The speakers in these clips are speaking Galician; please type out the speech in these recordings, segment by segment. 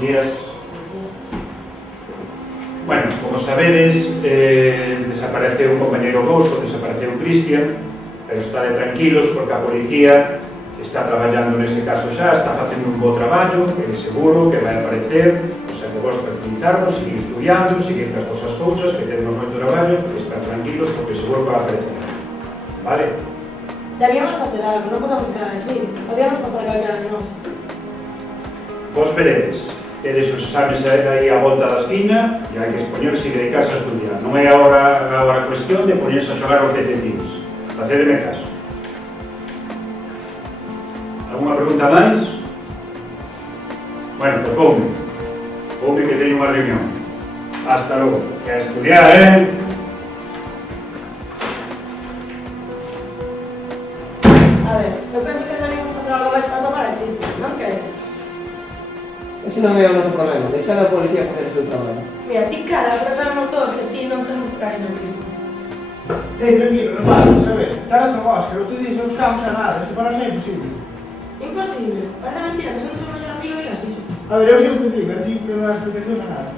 días. Bueno, como sabedes, desapareceu un compañero voso, desapareceu Cristian, pero estade tranquilos porque a policía está traballando nese caso xa, está facendo un bo traballo, que seguro que vai aparecer, o sea, que vos tranquilizarnos, seguir estudiando, seguir tras vosas cousas, que tenemos moito traballo, e estar tranquilos porque seguro que vai aparecer. Vale? Debíamos facer algo, non podemos quedar así. Podíamos pasar calquera de nós. Vos veredes, tedes os exames aí a volta da esquina e hai que expoñerse e dedicarse a estudiar. Non é agora cuestión de poñerse a xogar aos detectives. Facedeme caso. Alguna pregunta máis? Bueno, pois voume. Voume que teño unha reunión. Hasta logo. Que a estudiar, A ver, eu penso que deberíamos facer algo máis para tomar a Cristian, non queres? Ese non é o noso problema, deixar a policía facer o seu traballo. Mira, ti cara, pero sabemos todos que ti non temos que caer en Cristian. Tranquilo, rapaz, a ver, está razón Óscar, eu te dixo, non buscamos a nada, isto para nós é imposible. Imposible. Parece mentira que somos o mellor amigo e digas iso. A ver, eu sempre digo, non teño que dar explicacións a nada.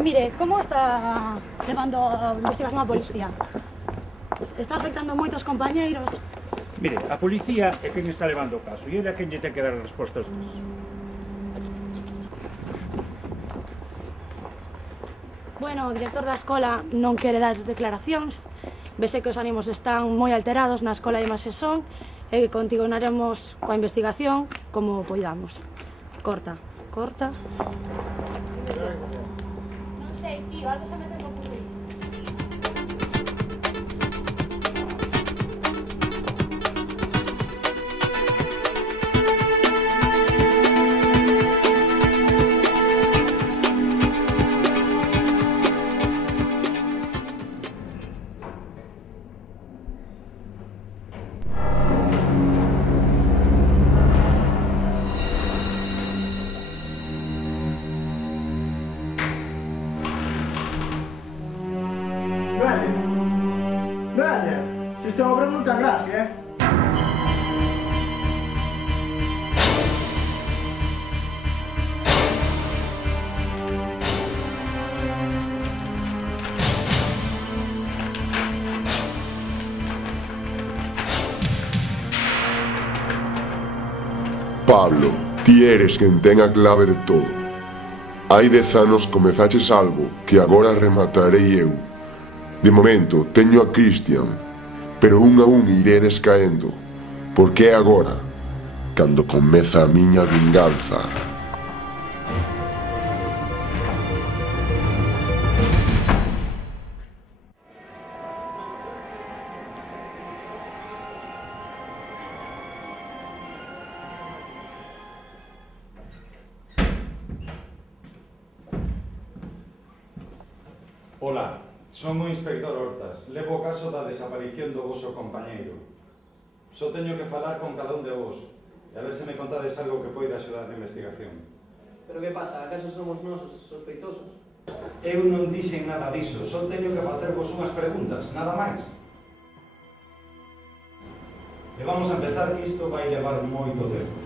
Mire, como está levando a investigación a policía? Está afectando moitos compañeiros? Mire, a policía é quen está levando o caso e ele é quen lle ten que dar as respostas disso. Bueno, o director da escola non quere dar declaracións. Vese que os ánimos están moi alterados na escola de Masesón e continuaremos coa investigación como poidamos. Corta, corta. Non sei, tío, algo se me ten que ocurrir. Vale, se esta obra non ten gracia, Pablo, ti eres quen ten a clave de todo. Hai 10 anos comezaches algo que agora rematarei eu. De momento, teño a Cristian, pero un a un iredes caendo, porque é agora, cando comeza a miña vinganza. Ola, son o inspector Hortas. Levo o caso da desaparición do voso compañeiro. Só teño que falar con cada un de vos e a ver se me contades algo que poida axudar na investigación. Pero que pasa? Acaso somos nós os sospeitosos? Eu non dixen nada diso, só teño que facervos unhas preguntas, nada máis. E vamos a empezar que isto vai levar moito tempo.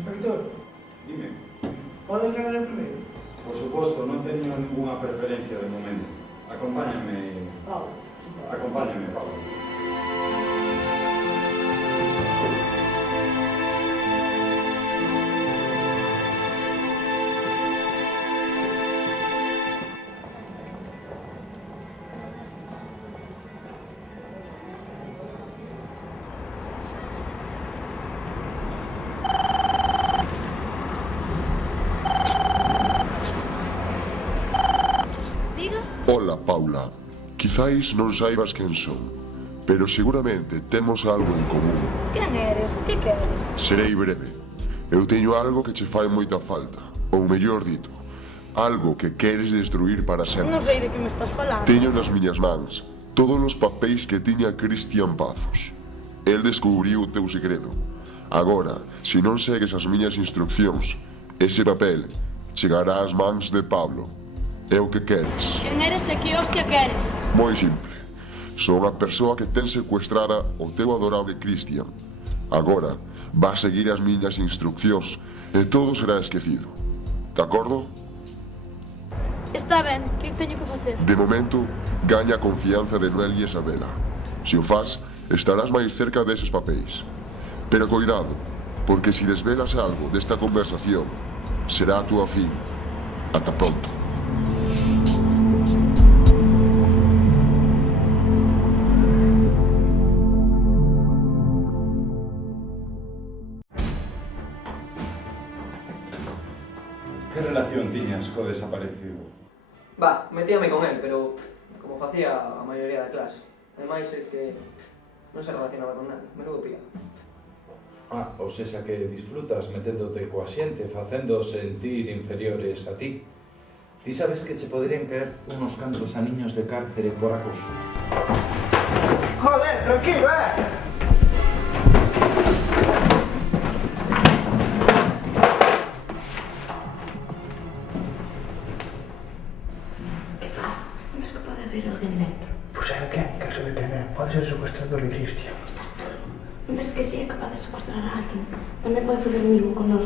Inspector, Dime. pode ganar el primeiro? Por suposto, non teño ninguna preferencia de momento. Acompáñame, Pablo. Pablo. Ola, Paula. Quizáis non saibas quen son, pero seguramente temos algo en común. Quen eres? Que queres? Serei breve. Eu teño algo que che fai moita falta, ou mellor dito, algo que queres destruir para sempre. Non sei de que me estás falando. Teño nas miñas mans todos os papéis que tiña Cristian Pazos. El descubriu o teu segredo. Agora, se non segues as miñas instruccións, ese papel chegará ás mans de Pablo. É o que queres. Quen eres e que hostia queres? Moi simple. Son a persoa que ten secuestrada o teu adorable Cristian. Agora, vas seguir as miñas instruccións e todo será esquecido. De acordo? Está ben, que teño que facer? De momento, gaña a confianza de Noel e Isabela. Se o faz, estarás máis cerca deses papéis. Pero cuidado, porque se desvelas algo desta conversación, será a túa fin. Ata pronto. Que relación tiñas co desaparecido? Va, metíame con él, pero como facía a maioría da clase. Ademais é que non se relacionaba con nada, menudo pía. Ou sexa que disfrutas meténdote coa xente, facendo sentir inferiores a ti. Ti sabes que che poderían caer unos cantos a niños de cárcere por acoso. Joder, tranquilo, Que faz? Non es que pode haber alguén dentro. Pois é quen, quero saber quen é. Pode ser o secuestrador de Cristian. Estás todo. Non ves que si é capaz de secuestrar a alguén? Tamén pode fazer o mismo con nós.